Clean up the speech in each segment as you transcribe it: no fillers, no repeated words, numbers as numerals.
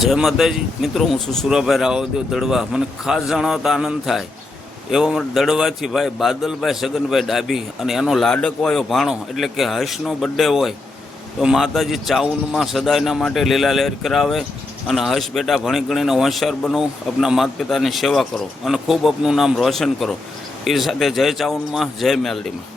જય માતાજી મિત્રો, હું છું સુરાભાઈ રાવદેવ દડવા. મને ખાસ જણાવતા આનંદ થાય એવો મને દડવાથી ભાઈ બાદલભાઈ સગનભાઈ ડાભી અને એનો લાડકવાયો ભાણો એટલે કે હર્ષનો બર્થડે હોય તો માતાજી ચાઉનમાં સદાયના માટે લીલા લહેર કરાવે અને હર્ષ બેટા ભણી ગણીને હોશિયાર બનો, આપના માતા પિતાની સેવા કરો અને ખૂબ આપનું નામ રોશન કરો. એ સાથે જય ચાઉનમાં, જય મેલડીમાં.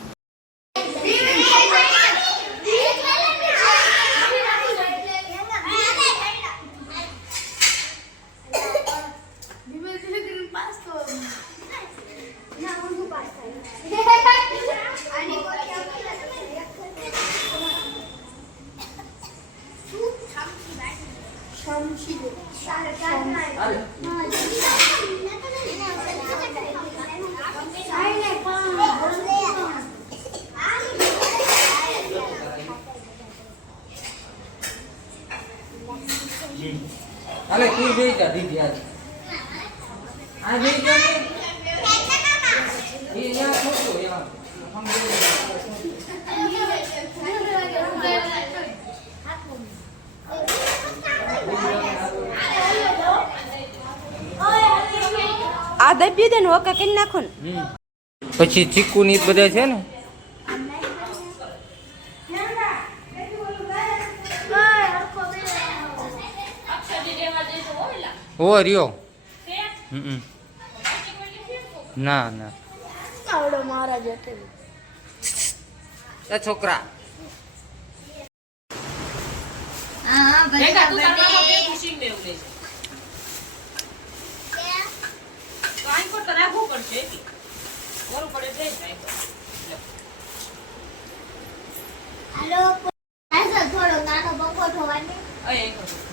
અલે તું જોઈ જા દીદી આજ આ જોઈ જા ને એ યા ફોટો યા હમ આ દબી દે ને ઓકા કરી નાખો ને. પછી ચીકુ ની બધા છે ને ઓ રહ્યો ના ના આવડો મહારાજ હતો એ છોકરા થોડો નાનો બકો થવાની